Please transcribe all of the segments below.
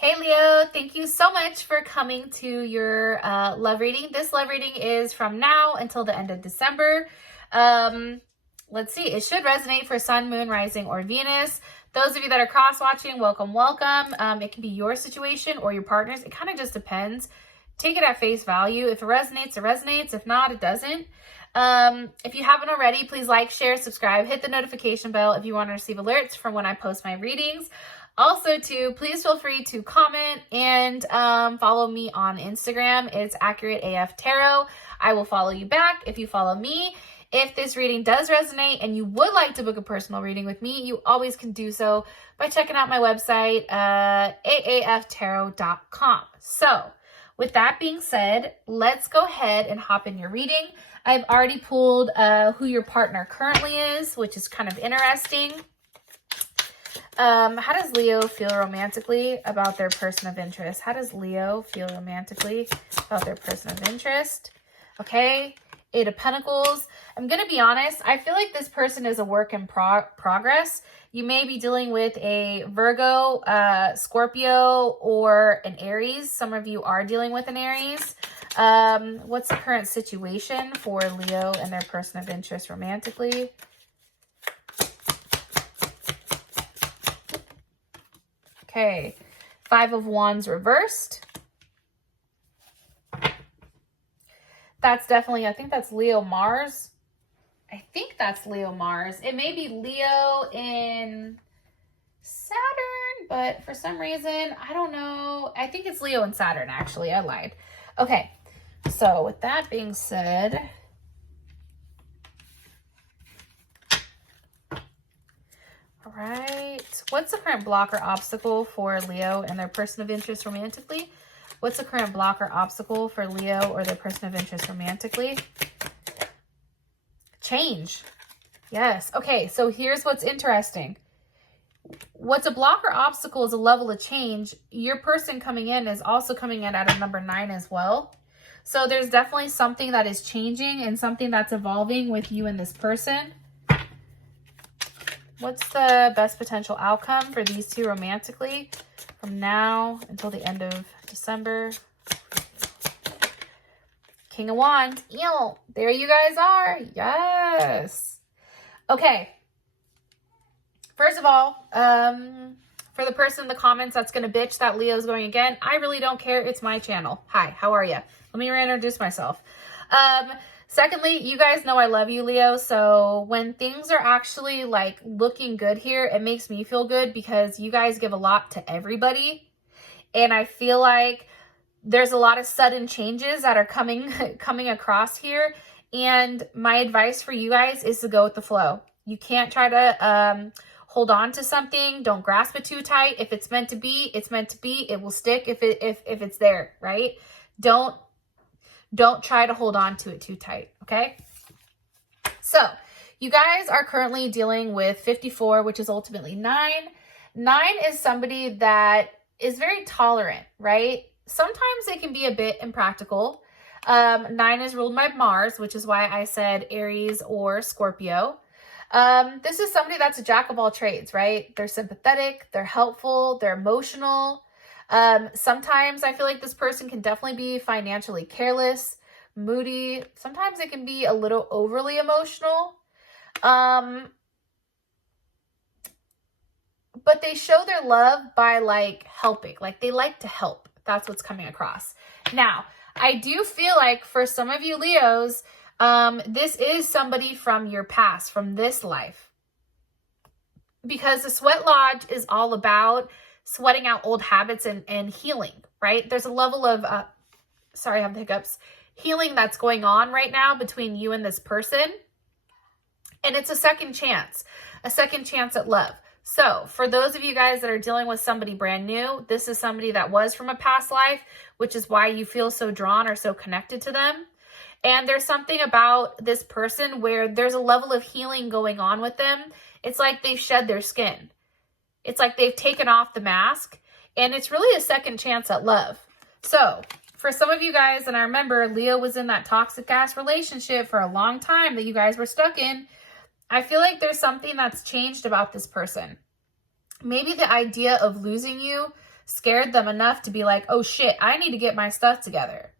Hey Leo, thank you so much for coming to your love reading. This love reading is from now until the end of December. Let's see, it should resonate for Sun, Moon, Rising, or Venus. Those of you that are cross-watching, welcome, welcome. It can be your situation or your partner's. It kind of just depends. Take it at face value. If it resonates, it resonates. If not, it doesn't. If you haven't already, please like, share, subscribe, hit the notification bell if you want to receive alerts from when I post my readings. Also, too, please feel free to comment and follow me on Instagram. It's AccurateAFTarot. I will follow you back if you follow me. If this reading does resonate and you would like to book a personal reading with me, you always can do so by checking out my website, aaftarot.com. So, with that being said, let's go ahead and hop in your reading. I've already pulled who your partner currently is, which is kind of interesting. How does Leo feel romantically about their person of interest? How does Leo feel romantically about their person of interest? Okay, Eight of Pentacles. I'm going to be honest. I feel like this person is a work in progress. You may be dealing with a Virgo, Scorpio, or an Aries. Some of you are dealing with an Aries. What's the current situation for Leo and their person of interest romantically? Okay, Five of Wands reversed. That's definitely, I think that's Leo Mars. I think that's Leo Mars. It may be Leo in Saturn, but for some reason, I don't know. I think it's Leo and Saturn, actually. I lied. Okay, so with that being said, all right. What's the current block or obstacle for Leo and their person of interest romantically? What's the current block or obstacle for Leo or their person of interest romantically? Change. Yes. Okay, so here's what's interesting. What's a block or obstacle is a level of change. Your person coming in is also coming in at a number 9 as well. So there's definitely something that is changing and something that's evolving with you and this person. What's the best potential outcome for these two romantically from now until the end of December? King of Wands. Ew, there you guys are. Yes. Okay. First of all, for the person in the comments that's going to bitch that Leo's going again, I really don't care. It's my channel. Hi, how are you? Let me reintroduce myself. Secondly, you guys know I love you, Leo. So when things are actually like looking good here, it makes me feel good because you guys give a lot to everybody. And I feel like there's a lot of sudden changes that are coming across here. And my advice for you guys is to go with the flow. You can't try to hold on to something. Don't grasp it too tight. If it's meant to be, it's meant to be. It will stick if it's there, right? Don't try to hold on to it too tight, okay? So, you guys are currently dealing with 54, which is ultimately 9. 9 is somebody that is very tolerant, right? Sometimes it can be a bit impractical. 9 is ruled by Mars, which is why I said Aries or Scorpio. This is somebody that's a jack of all trades, right? They're sympathetic, they're helpful, they're emotional. Sometimes I feel like this person can definitely be financially careless, moody. Sometimes it can be a little overly emotional. But they show their love by like helping, like they like to help. That's what's coming across. Now, I do feel like for some of you Leos, this is somebody from your past, from this life. Because the Sweat Lodge is all about sweating out old habits and healing, right? There's a level of, sorry, I have the hiccups, healing that's going on right now between you and this person. And it's a second chance at love. So for those of you guys that are dealing with somebody brand new, this is somebody that was from a past life, which is why you feel so drawn or so connected to them. And there's something about this person where there's a level of healing going on with them. It's like they've shed their skin. It's like they've taken off the mask, and it's really a second chance at love. So for some of you guys, and I remember Leo was in that toxic ass relationship for a long time that you guys were stuck in. I feel like there's something that's changed about this person. Maybe the idea of losing you scared them enough to be like, oh shit, I need to get my stuff together.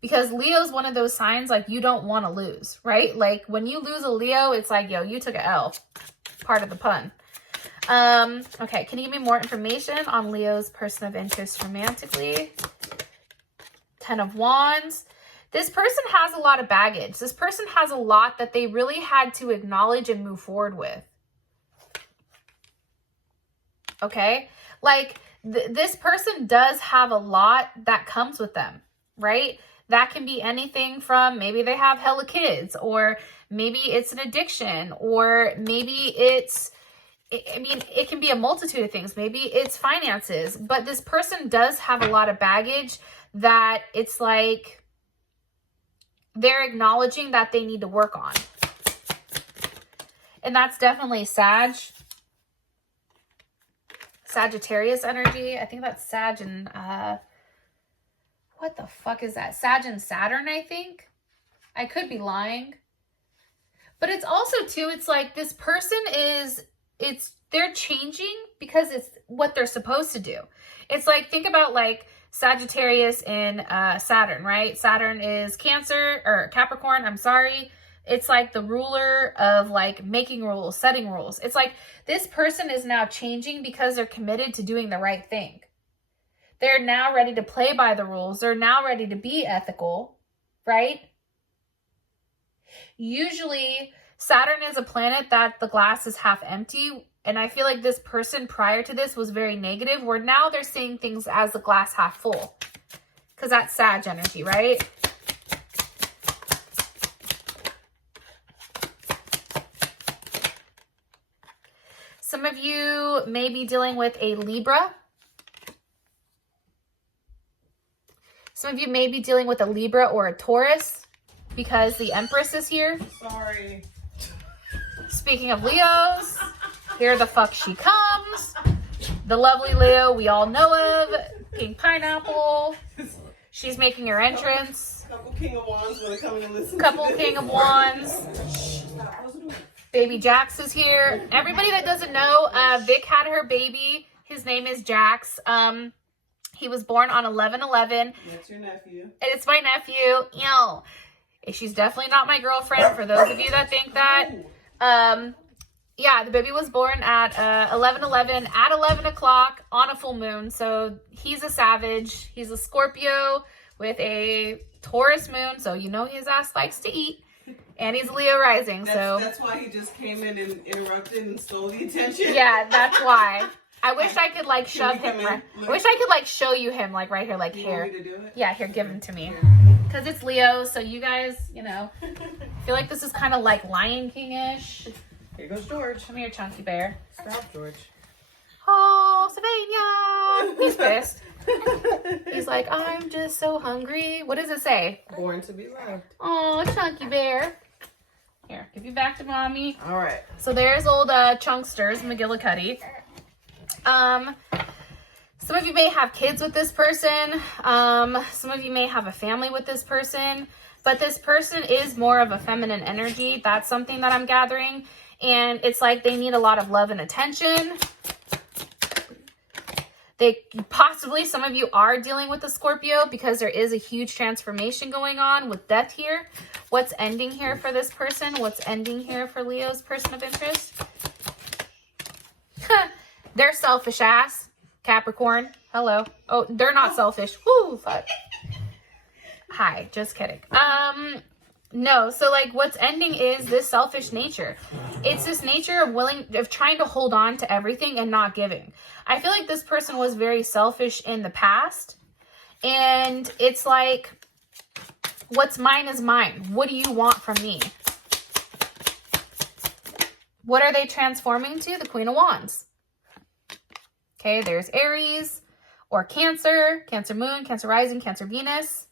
Because Leo's one of those signs, like, you don't want to lose, right? Like, when you lose a Leo, it's like, yo, you took an L. Part of the pun. Okay, can you give me more information on Leo's person of interest romantically? 10 of Wands. This person has a lot of baggage. This person has a lot that they really had to acknowledge and move forward with. Okay? Like, this person does have a lot that comes with them, right? That can be anything from maybe they have hella kids, or maybe it's an addiction, or maybe it's, I mean, it can be a multitude of things. Maybe it's finances, but this person does have a lot of baggage that it's like they're acknowledging that they need to work on. And that's definitely Sagittarius energy. I think that's Sag and, what the fuck is that? Sag and Saturn, I think. I could be lying. But it's also, too, it's like this person is, they're changing because it's what they're supposed to do. It's like, think about like Sagittarius and Saturn, right? Saturn is Cancer, or Capricorn, I'm sorry. It's like the ruler of like making rules, setting rules. It's like this person is now changing because they're committed to doing the right thing. They're now ready to play by the rules. They're now ready to be ethical, right? Usually, Saturn is a planet that the glass is half empty. And I feel like this person prior to this was very negative, where now they're seeing things as the glass half full. Because that's Sag energy, right? Some of you may be dealing with a Libra. Some of you may be dealing with a Libra or a Taurus because the Empress is here. Sorry. Speaking of Leos, here the fuck she comes. The lovely Leo we all know of. Pink Pineapple. She's making her entrance. Couple King of Wands want to come in and listen. Couple King of Wands. Baby Jax is here. Everybody that doesn't know, Vic had her baby. His name is Jax. He was born on 11/11. That's your nephew. And it's my nephew. Ew. She's definitely not my girlfriend, for those of you that think that. Yeah, the baby was born at 11/11 at 11 o'clock on a full moon. So he's a savage. He's a Scorpio with a Taurus moon. So you know his ass likes to eat. And he's Leo rising. That's why he just came in and interrupted and stole the attention. Yeah, that's why. I wish I could like shove him. I wish I could like show you him like right here, like here. Want me to do it? Yeah, here, give him to me. Because it's Leo, so you guys, you know, feel like this is kind of like Lion King-ish. Here goes George. Come here, chunky bear. Stop, George. Oh, Savannah! He's pissed. He's like, I'm just so hungry. What does it say? Born to be loved. Oh, chunky bear. Here, give you back to mommy. All right. So there's old Chunksters, McGillicuddy. Some of you may have kids with this person. Some of you may have a family with this person. But this person is more of a feminine energy. That's something that I'm gathering. And it's like they need a lot of love and attention. Possibly some of you are dealing with a Scorpio because there is a huge transformation going on with death here. What's ending here for this person? What's ending here for Leo's person of interest? They're selfish ass. Capricorn. Hello. Oh, they're not selfish. Woo, fuck. Hi, just kidding. No, so like what's ending is this selfish nature. It's this nature of trying to hold on to everything and not giving. I feel like this person was very selfish in the past. And it's like, what's mine is mine. What do you want from me? What are they transforming to? The Queen of Wands. Okay, there's Aries or Cancer, Cancer Moon, Cancer Rising, Cancer Venus.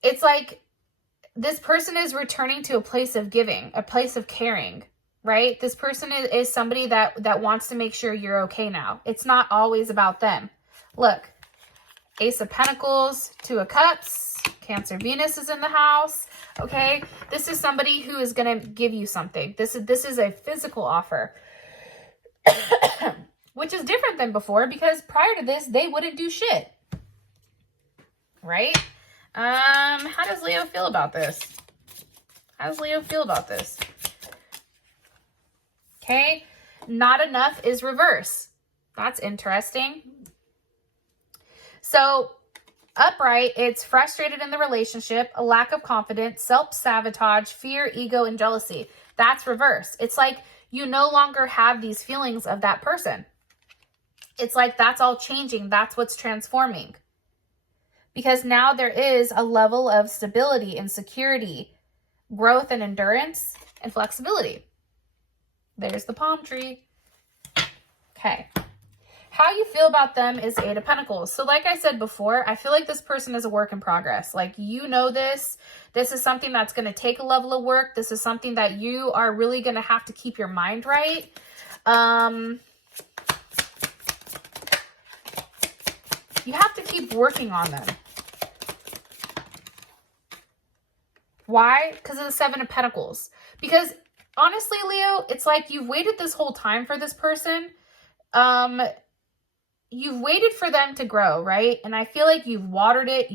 It's like this person is returning to a place of giving, a place of caring, right? This person is somebody that wants to make sure you're okay now. It's not always about them. Look, Ace of Pentacles, Two of Cups, Cancer Venus is in the house, okay? This is somebody who is going to give you something. This is a physical offer. which is different than before because prior to this, they wouldn't do shit. Right? How does Leo feel about this? How does Leo feel about this? Okay, not enough is reverse. That's interesting. So upright, it's frustrated in the relationship, a lack of confidence, self-sabotage, fear, ego, and jealousy. That's reverse. It's like you no longer have these feelings of that person. It's like that's all changing. That's what's transforming. Because now there is a level of stability and security, growth and endurance, and flexibility. There's the palm tree. Okay. How you feel about them is Eight of Pentacles. So like I said before, I feel like this person is a work in progress. Like, you know this. This is something that's going to take a level of work. This is something that you are really going to have to keep your mind right. You have to keep working on them. Why? Because of the Seven of Pentacles. Because honestly, Leo, it's like you've waited this whole time for this person. You've waited for them to grow, right? And I feel like you've watered it,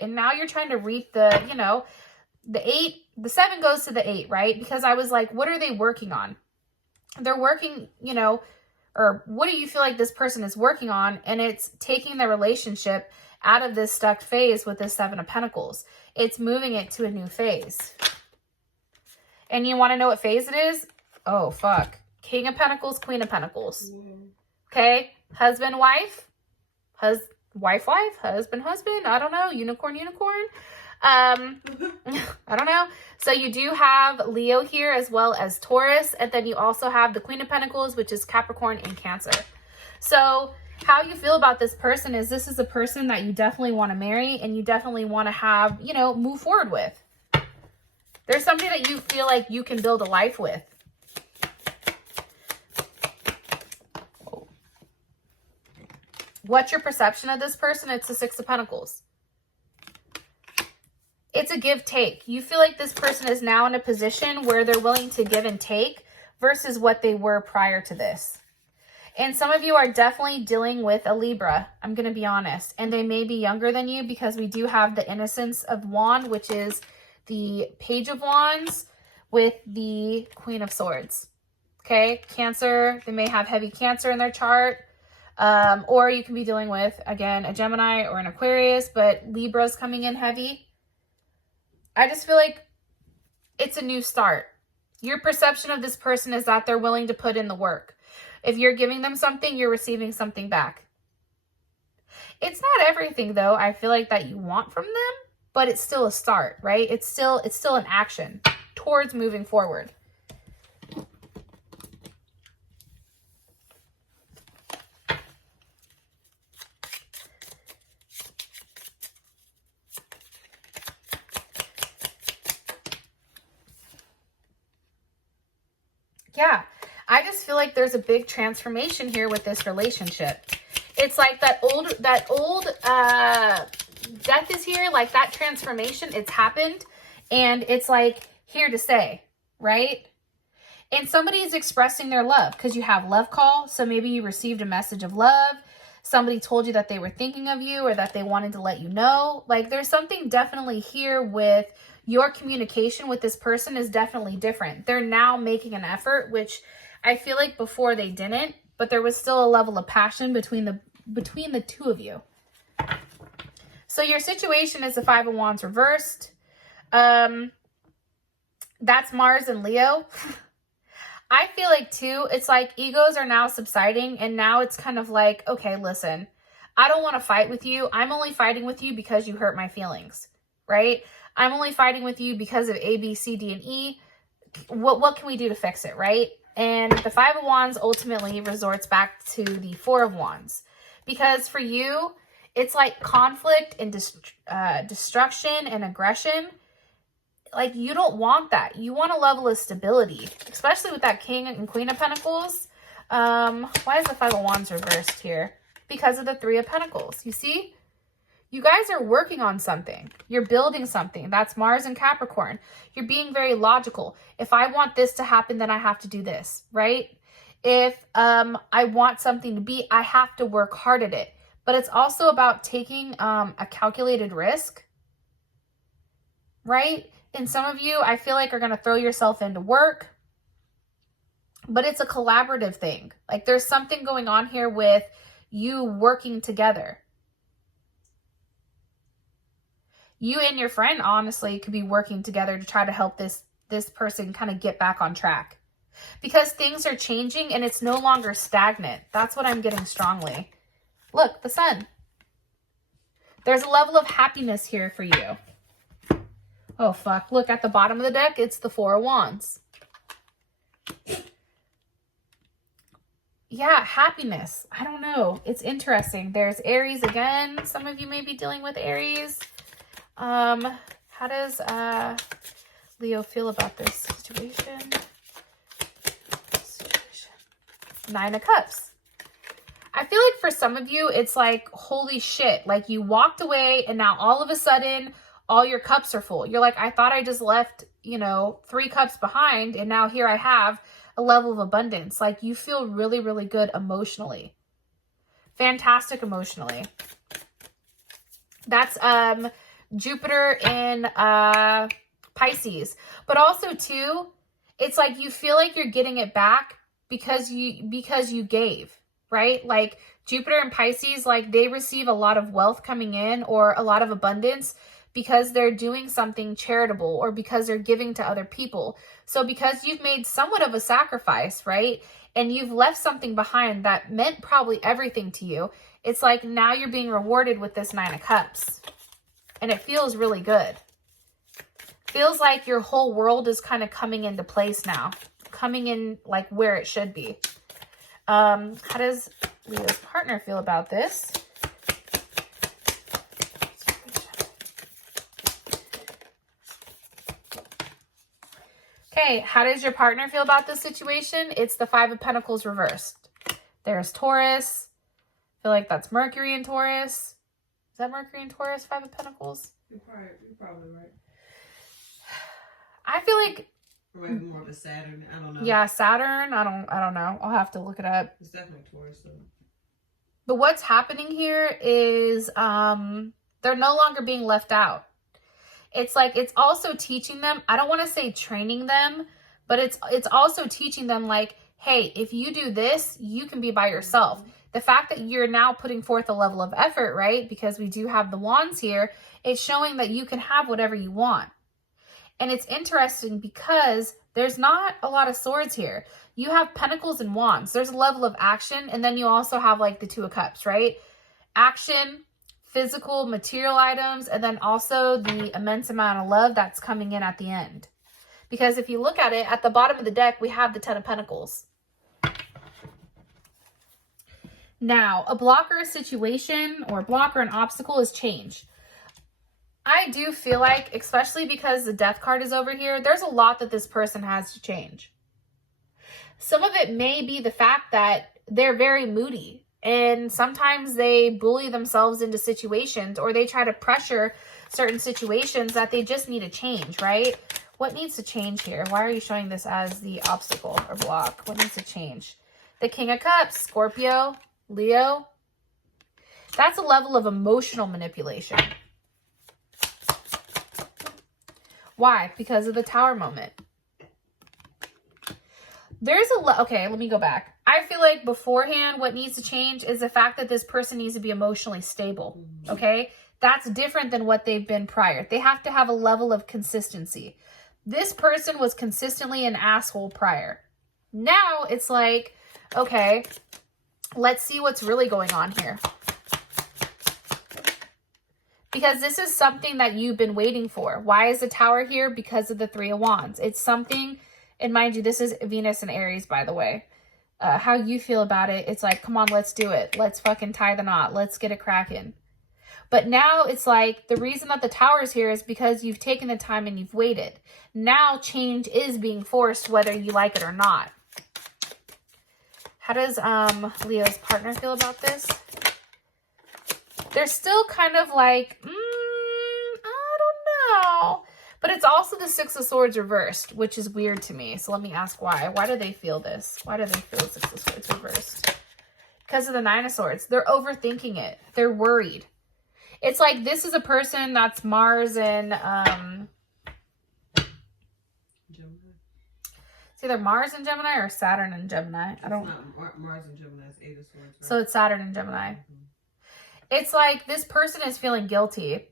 and now you're trying to reap the, you know, the 7 goes to the 8, right? Because I was like, what are they working on? They're working, you know, or what do you feel like this person is working on? And it's taking the relationship out of this stuck phase with this 7 of Pentacles. It's moving it to a new phase. And you want to know what phase it is? Oh, fuck. King of Pentacles, Queen of Pentacles. Okay, husband, wife, wife, husband, I don't know, unicorn. I don't know. So you do have Leo here as well as Taurus, and then you also have the Queen of Pentacles, which is Capricorn and Cancer. So how you feel about this person is this is a person that you definitely want to marry and you definitely want to have, you know, move forward with. There's something that you feel like you can build a life with. What's your perception of this person? It's the Six of Pentacles. It's a give-take. You feel like this person is now in a position where they're willing to give and take versus what they were prior to this. And some of you are definitely dealing with a Libra, I'm going to be honest. And they may be younger than you because we do have the Innocence of Wand, which is the Page of Wands with the Queen of Swords. Okay, Cancer, they may have heavy Cancer in their chart. Or you can be dealing with, again, a Gemini or an Aquarius, but Libra's coming in heavy. I just feel like it's a new start. Your perception of this person is that they're willing to put in the work. If you're giving them something, you're receiving something back. It's not everything, though, I feel like that you want from them, but it's still a start, right? It's still an action towards moving forward. Yeah, I just feel like there's a big transformation here with this relationship. It's like that old death is here, like that transformation, it's happened, and it's like here to stay, right? And somebody is expressing their love because you have love call, so maybe you received a message of love. Somebody told you that they were thinking of you or that they wanted to let you know. Like there's something definitely here with your communication with this person is definitely different. They're now making an effort, which I feel like before they didn't, but there was still a level of passion between the two of you. So your situation is the Five of Wands reversed. That's Mars and Leo. I feel like too, it's like egos are now subsiding and now it's kind of like, okay, listen, I don't want to fight with you. I'm only fighting with you because you hurt my feelings, right? I'm only fighting with you because of A, B, C, D, and E. What can we do to fix it, right? And the Five of Wands ultimately resorts back to the Four of Wands. Because for you, it's like conflict and destruction and aggression. Like, you don't want that. You want a level of stability, especially with that King and Queen of Pentacles. Why is the Five of Wands reversed here? Because of the Three of Pentacles. You see? You guys are working on something. You're building something. That's Mars and Capricorn. You're being very logical. If I want this to happen, then I have to do this, right? if I want something to be, I have to work hard at it. But it's also about taking a calculated risk, right? And some of you, I feel like, are going to throw yourself into work, but it's a collaborative thing. Like there's something going on here with you working together. You and your friend, honestly, could be working together to try to help this person kind of get back on track. Because things are changing and it's no longer stagnant. That's what I'm getting strongly. Look, the sun. There's a level of happiness here for you. Oh, fuck. Look, at the bottom of the deck, it's the Four of Wands. Yeah, happiness. I don't know. It's interesting. There's Aries again. Some of you may be dealing with Aries. How does Leo feel about this situation? Nine of Cups. I feel like for some of you, it's like, holy shit. Like you walked away and now all of a sudden, all your cups are full. You're like, I thought I just left, 3 cups behind. And now here I have a level of abundance. Like you feel really, really good emotionally. Fantastic emotionally. That's Jupiter in Pisces. But also too, it's like you feel like you're getting it back because you gave, right? Like Jupiter and Pisces, like they receive a lot of wealth coming in or a lot of abundance because they're doing something charitable or because they're giving to other people. So because you've made somewhat of a sacrifice, right? And you've left something behind that meant probably everything to you. It's like now you're being rewarded with this Nine of Cups. And it feels really good. Feels like your whole world is kind of coming into place now. Coming in like where it should be. How does Leo's partner feel about this? Okay, how does your partner feel about this situation? It's the Five of Pentacles reversed. There's Taurus. I feel like that's Mercury in Taurus. Is that Mercury in Taurus, Five of Pentacles? You're probably right. I feel like maybe more of a Saturn. I don't know. Yeah, Saturn. I don't know. I'll have to look it up. It's definitely Taurus though. But what's happening here is they're no longer being left out. It's like it's also teaching them, I don't want to say training them, but it's also teaching them like, hey, if you do this, you can be by yourself. The fact that you're now putting forth a level of effort, right? Because we do have the wands here, it's showing that you can have whatever you want. And it's interesting because there's not a lot of swords here. You have pentacles and wands. There's a level of action. And then you also have like the Two of Cups, right? Action, physical, material items, and then also the immense amount of love that's coming in at the end. Because if you look at it, at the bottom of the deck, we have the Ten of Pentacles. Now, a blocker situation or a blocker, an obstacle is change. I do feel like, especially because the Death card is over here, there's a lot that this person has to change. Some of it may be the fact that they're very moody and sometimes they bully themselves into situations or they try to pressure certain situations that they just need to change, right? What needs to change here? Why are you showing this as the obstacle or block? What needs to change? The King of Cups, Scorpio, Leo. That's a level of emotional manipulation. Why? Because of the Tower moment. There's okay, let me go back. I feel like beforehand, what needs to change is the fact that this person needs to be emotionally stable. Okay? That's different than what they've been prior. They have to have a level of consistency. This person was consistently an asshole prior. Now it's like, okay, let's see what's really going on here. Because this is something that you've been waiting for. Why is the Tower here? Because of the Three of Wands. It's something, and mind you, this is Venus and Aries, by the way. How you feel about it, it's like, come on, let's do it. Let's fucking tie the knot. Let's get it cracking. But now it's like, the reason that the Tower is here is because you've taken the time and you've waited. Now change is being forced, whether you like it or not. How does Leo's partner feel about this? They're still kind of like, I don't know. But it's also the Six of Swords reversed, which is weird to me. So let me ask why. Why do they feel this? Why do they feel the Six of Swords reversed? Because of the Nine of Swords. They're overthinking it. They're worried. It's like this is a person that's Mars and Gemini. It's either Mars and Gemini or Saturn and Gemini. I don't. Not Mars and Gemini. It's Eight of Swords. Right? So it's Saturn and Gemini. It's like this person is feeling guilty.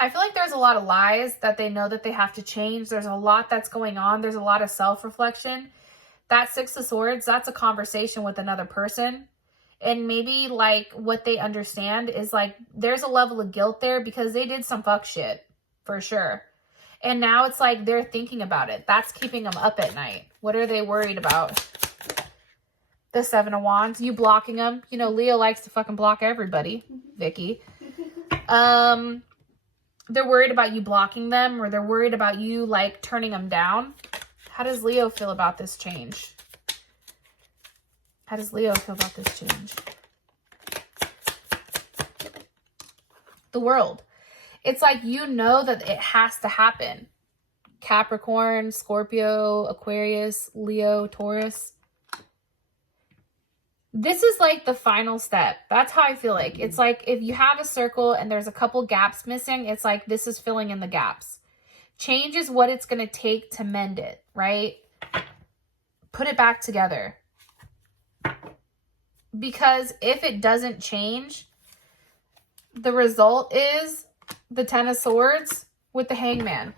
I feel like there's a lot of lies that they know that they have to change. There's a lot that's going on. There's a lot of self-reflection. That Six of Swords, that's a conversation with another person. And maybe like what they understand is like there's a level of guilt there because they did some fuck shit for sure. And now it's like they're thinking about it. That's keeping them up at night. What are they worried about? The Seven of Wands, you blocking them. You know, Leo likes to fucking block everybody, Vicky. They're worried about you blocking them, or they're worried about you like turning them down. How does Leo feel about this change? How does Leo feel about this change? The World. It's like you know that it has to happen. Capricorn, Scorpio, Aquarius, Leo, Taurus. This is like the final step. That's how I feel like. It's like if you have a circle and there's a couple gaps missing, it's like this is filling in the gaps. Change is what it's going to take to mend it, right? Put it back together. Because if it doesn't change, the result is the Ten of Swords with the Hangman.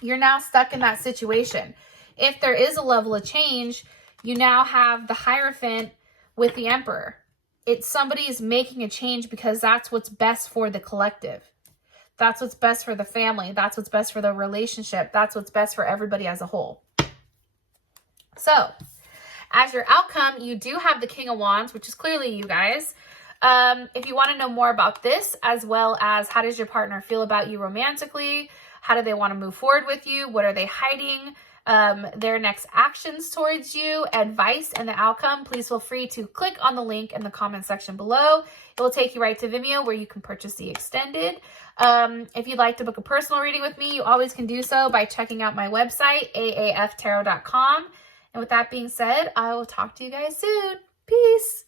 You're now stuck in that situation. If there is a level of change, you now have the Hierophant with the Emperor. It's somebody's making a change because that's what's best for the collective. That's what's best for the family. That's what's best for the relationship. That's what's best for everybody as a whole. So, as your outcome, you do have the King of Wands, which is clearly you guys. If you want to know more about this, as well as how does your partner feel about you romantically, how do they want to move forward with you, what are they hiding, their next actions towards you, advice, and the outcome, please feel free to click on the link in the comment section below. It will take you right to Vimeo where you can purchase the extended. If you'd like to book a personal reading with me, you always can do so by checking out my website, aaftarot.com. And with that being said, I will talk to you guys soon. Peace.